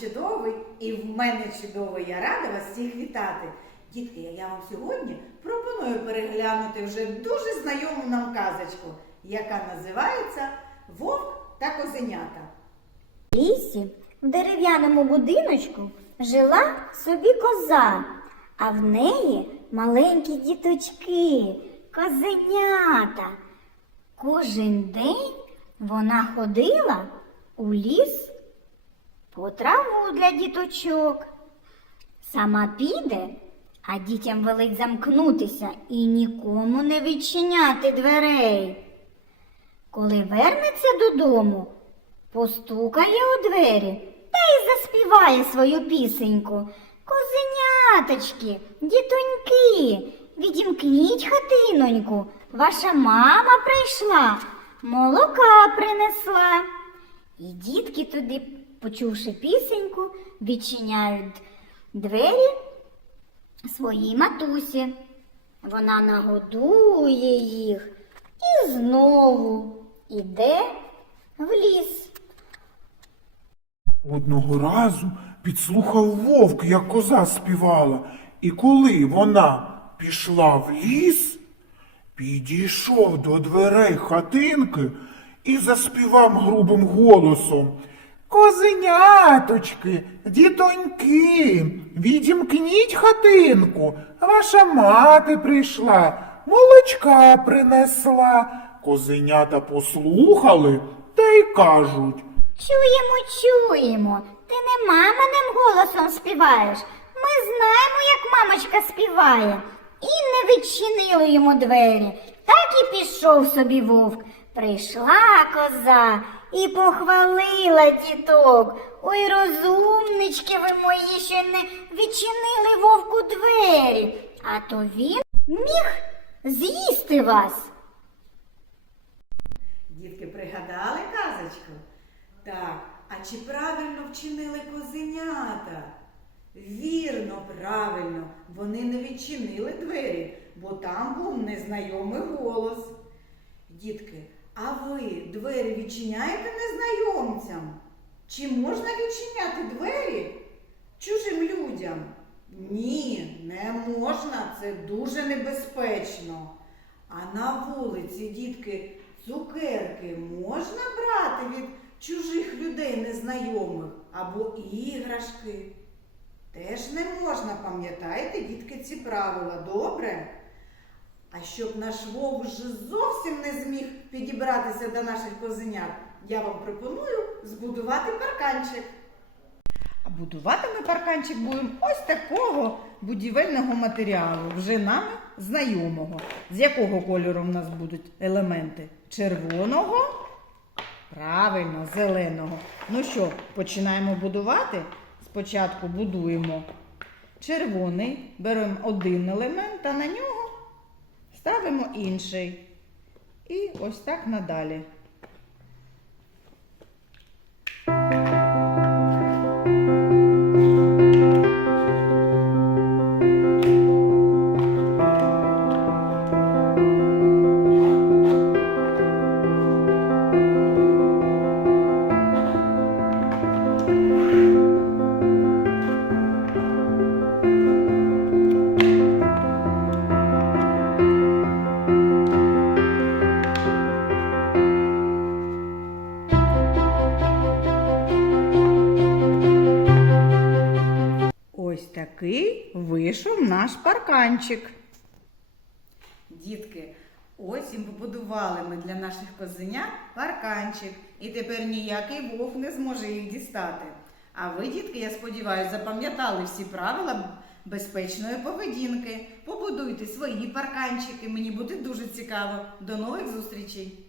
чудовий і в мене чудовий. Я рада вас всіх вітати. Дітки, я вам сьогодні пропоную переглянути вже дуже знайому нам казочку, яка називається Вовк та козенята. В лісі в дерев'яному будиночку жила собі коза, а в неї маленькі діточки, козенята. Кожен день вона ходила у ліс по траву для діточок. Сама піде, а дітям велить замкнутися і нікому не відчиняти дверей. Коли вернеться додому, постукає у двері та й заспіває свою пісеньку. Козеняточки, дітоньки, відімкніть хатиноньку, ваша мама прийшла, молока принесла. І дітки туди, почувши пісеньку, відчиняють двері своїй матусі. Вона нагодує їх і знову іде в ліс. Одного разу підслухав вовк, як коза співала, і коли вона пішла в ліс, підійшов до дверей хатинки і заспівав грубим голосом. Козеняточки, дітоньки, відімкніть хатинку, ваша мати прийшла, молочка принесла. Козенята послухали та й кажуть. Чуємо, чуємо. Ти не маминим голосом співаєш. Ми знаємо, як мамочка співає. І не відчинили йому двері. Так і пішов собі вовк. Прийшла коза і похвалила діток. Ой, розумнички ви мої, що не відчинили вовку двері. А то він міг з'їсти вас. Дітки пригадали казочку? Так, а чи правильно вчинили козенята? Вірно, правильно, вони не відчинили двері, бо там був незнайомий голос. Дітки, а ви двері відчиняєте незнайомцям? Чи можна відчиняти двері чужим людям? Ні, не можна, це дуже небезпечно. А на вулиці, дітки, цукерки можна брати від чужих людей незнайомих або іграшки? Теж не можна, пам'ятаєте, дітки, ці правила, добре? А щоб наш вовк вже зовсім не зміг підібратися до наших козенят, я вам пропоную збудувати парканчик. А будувати ми парканчик будемо ось такого будівельного матеріалу, вже нами знайомого. З якого кольору в нас будуть елементи? Червоного? Правильно, зеленого. Ну що, починаємо будувати? Спочатку будуємо червоний, беремо один елемент, а на нього ставимо інший. І ось так надалі. Такий вийшов наш парканчик. Дітки, ось і побудували ми для наших козенят парканчик. І тепер ніякий вовк не зможе їх дістати. А ви, дітки, я сподіваюся, запам'ятали всі правила безпечної поведінки. Побудуйте свої парканчики. Мені буде дуже цікаво. До нових зустрічей!